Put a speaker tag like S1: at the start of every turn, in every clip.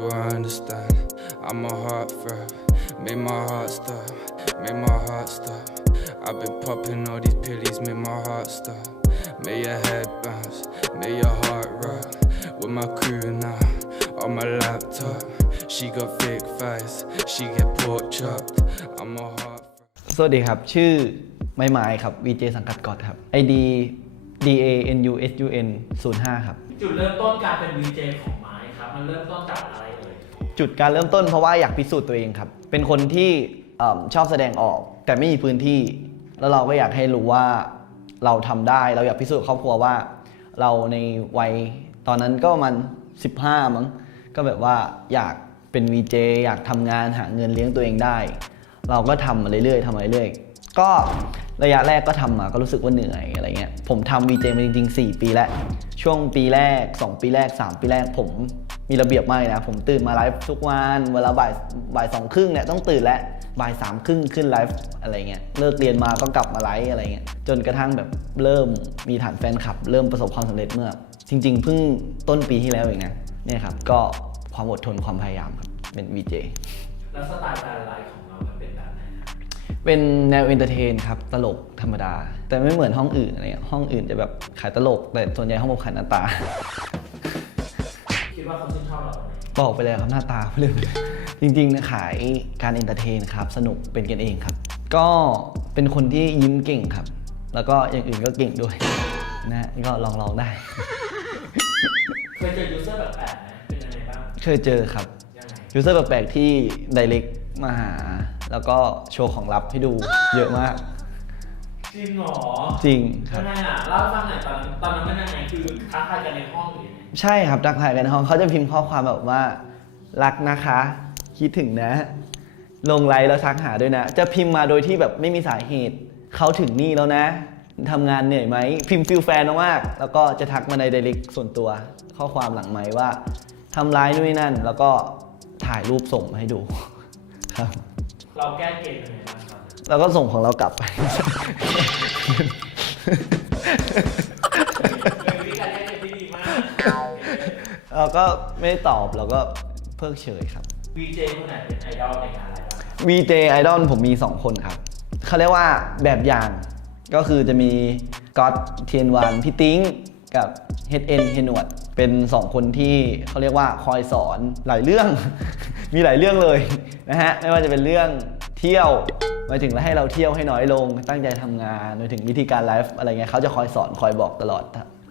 S1: I'm a heart throb, make my heart stop, make my heart stop. I've been popping all these pillies, make my heart stop. Make your head bounce, make your heart rock. With my crew now, on my laptop. She got thick thighs, she get pork chopped. I'm a heart.
S2: สวัสดีครับ ชื่อไม้ไม้ครับ VJ สังกัดกอดครับ ID D A N U S U N 05ครับ
S3: จุดเริ่มต้นการเป็น VJ ของไม้ครับ มันเริ่มต้นจากอะไรเอ่ย
S2: จุดการเริ่มต้นเพราะว่าอยากพิสูจน์ตัวเองครับ เป็นคนที่เอิ่มชอบแสดงออก แต่ไม่มีพื้นที่ แล้วเราก็อยากให้รู้ว่าเราทำได้ เราอยากพิสูจน์ครอบครัวว่า เราในวัยตอนนั้นก็ประมัน 15 มั้ง ก็แบบว่าอยากเป็น VJ อยากทำงานหาเงินเลี้ยงตัวเองได้ เราก็ทำมาเรื่อยๆทำมาเรื่อยๆ ก็ระยะแรกก็ทำมาก็รู้สึกว่าเหนื่อยอะไรเงี้ย ผมทำ VJ มาจริงๆ 4 ปีแล้ว ช่วงปีแรก 2 ปีแรก 3 ปีแรกผม มีระเบียบมากเลยนะ ผมตื่นมาไลฟ์ทุกวันเวลาบ่ายบ่ายสองครึ่งเนี่ยต้องตื่นแล้วบ่ายสามครึ่งขึ้นไลฟ์อะไรเงี้ยเลิกเรียนมาก็กลับมาไลฟ์อะไรเงี้ยจนกระทั่งแบบเริ่มมีฐานแฟนคลับ เริ่มประสบความสำเร็จเมื่อ จริง ๆ เพิ่งต้นปีที่แล้วเองนะเนี่ยครับก็ความอดทนความพยายามครับเป็น VJ
S3: แล้วสไตล์การไลฟ์ของเรามันเป็นแบบไหนครับ
S2: เป็นแนวเอนเตอร์เทนครับตลกธรรมดา แต่ไม่เหมือนห้องอื่นอะไรเงี้ยห้องอื่นจะแบบขายตลกแต่ส่วนใหญ่ห้องผมขายหน้าตา
S3: คิด ว่าเขาชื่นชอบเราตรงไหน
S2: บอกไปเลยครับหน้าตาเรื่องจริงๆนะขายการเอนเตอร์เทนครับ สนุกเป็นกันเองครับ ก็เป็นคนที่ยิ้มเก่งครับ แล้วก็อย่างอื่นก็เก่งด้วยนะก็ลองลองๆได้
S3: เคยเจอยูเซอร์แบบแปลกๆไหมเป็นยังไงบ้าง
S2: เคยเจอครับ
S3: ยังไง
S2: ยูเซอร์แปลกๆที่ direct มาหา แล้วก็โชว์ของลับให้ดูเยอะมาก
S3: จริงเหรอ
S2: จริงครั
S3: ยั
S2: บ
S3: งไงอะเล่าให้ฟังหน่อยตอนนั้นตอนนั้นเป็นยังไงคือท้าทายกันในห้องหรือยังไง
S2: ใช่ครับทักทายกันในห้องเขาจะพิมพ์ข้อความแบบว่า รักนะคะ คิดถึงนะ ลงไลน์แล้วทักหาด้วยนะ จะพิมพ์มาโดยที่แบบไม่มีสาเหตุ เขาถึงนี่แล้วนะทำงานเหนื่อยไหม พิมพ์ฟิลแฟนมากๆแล้วก็จะทักมาใน direct ส่วนตัว ข้อความหลังไม้ว่าทำร้ายนู่นนนั่น แล้วก็ถ่ายรูปส่งมาให้ดู ครับ
S3: เราแก้เกมยังไงบ้างครับ
S2: แล้วก็ส่งของเรากลับไป
S3: เป็นวิธีการแก้เกมที่ดีมาก
S2: เราก็ไม่ได้ตอบเราก็เพิกเฉยครับ
S3: วีเจคนไหนเป็นไอดอลในงานอะไรบ้างครับ
S2: VJ Idol ผมมี 2 คนครับ เขาเรียกว่าแบบอย่างก็คือจะมีก๊อตเทียนวันพี่ติ้งกับ HN เฮนวด เป็น 2 คนที่เขาเรียกว่าคอยสอนหลายเรื่อง มีหลายเรื่องเลยนะฮะ ไม่ว่าจะเป็นเรื่องเที่ยว หมายถึงให้เราเที่ยวให้น้อยลง ตั้งใจทำงานหมายถึงวิธีการไลฟ์อะไรเงี้ยเขาจะคอยสอนคอยบอกตลอด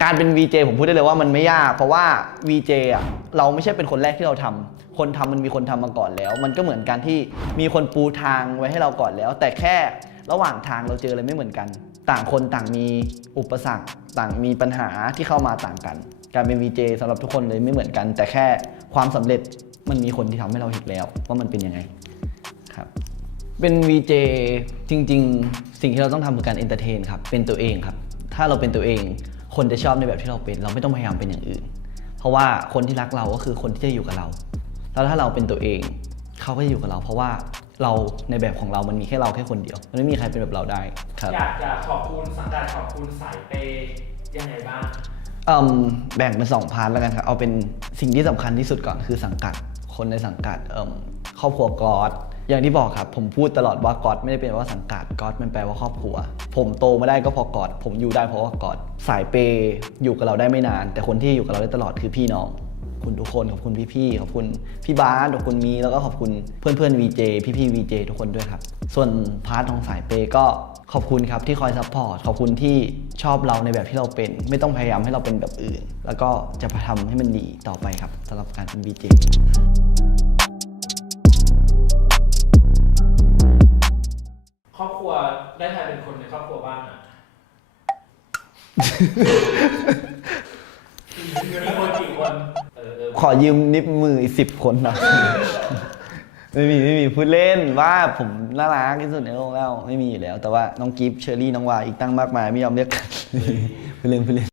S2: การเป็น VJ ผมพูดได้เลยว่ามันไม่ยาก เพราะว่า VJ อะเราไม่ใช่เป็นคนแรกที่เราทำคนทำมันมีคนทำมาก่อนแล้ว มันก็เหมือนการที่มีคนปูทางไว้ให้เราก่อนแล้ว แต่แค่ระหว่างทางเราเจออะไรไม่เหมือนกัน ต่างคนต่างมีอุปสรรค ต่างมีปัญหาที่เข้ามาต่างกัน การเป็น VJ สำหรับทุกคนเลยไม่เหมือนกัน แต่แค่ความสำเร็จมันมีคนที่ทำให้เราเห็นแล้วว่ามันเป็นยังไงครับ เป็น VJ จริง ๆ สิ่งที่เราต้องทำคือการเอนเตอร์เทนครับ เป็นตัวเองครับ ถ้าเราเป็นตัวเอง คนจะชอบในแบบที่เราเป็น เราไม่ต้องพยายามเป็นอย่างอื่น เพราะว่าคนที่รักเราก็คือคนที่จะอยู่กับเรา แล้วถ้าเราเป็นตัวเอง เขาก็จะอยู่กับเรา เพราะว่าเราในแบบของเรา มันมีแค่เราแค่คนเดียว มันไม่มีใครเป็นแบบเราได้ครับ
S3: อยากจะขอบคุณสังกัดขอบคุณสายเปย์ยังไงบ้าง
S2: เอิ่มแบ่งเป็นสองพาร์ทแล้วกันครับ เอาเป็นสิ่งที่สำคัญที่สุดก่อนคือสังกัด คนในสังกัดเอิ่มครอบครัวกอด อย่างที่บอกครับ ผมพูดตลอดว่ากอดไม่ได้เป็นว่าสังกัดกอดมันแปลว่าครอบครัว ผมโตมาได้ก็เพอกอดผมอยู่ได้เพราะว่ากอดสายเปย์อยู่กับเราได้ไม่นาน แต่คนที่อยู่กับเราได้ตลอดคือพี่น้องคุณทุกคนขอบคุณพี่ๆขอบคุณพี่บาสขอบคุณมีแล้วก็ขอบคุณเพื่อนๆ VJ พี่ๆ VJ ทุกคนด้วยครับ ส่วนพาร์ทของสายเปย์ก็ขอบคุณครับที่คอยซัพพอร์ตขอบคุณที่ชอบเราในแบบที่เราเป็น ไม่ต้องพยายามให้เราเป็นแบบอื่น แล้วก็จะทำให้มันดีต่อไปครับสำหรับการเป็น VJ
S3: ครอบครัวได้ใครเป็นคนในครอบครัวบ้างอะ มีคนกี่คน เออเออ
S2: ขอยืมนิบมือสิบคนหน่อยไม่มีไม่มีพูดเล่นว่าผมน่ารักที่สุดในโลกแล้ว ไม่มีอยู่แล้ว แต่ว่าน้องกิฟต์เชอรี่น้องวาอีกตั้งมากมายไม่ยอมเรียกพูดเล่นพูดเล่น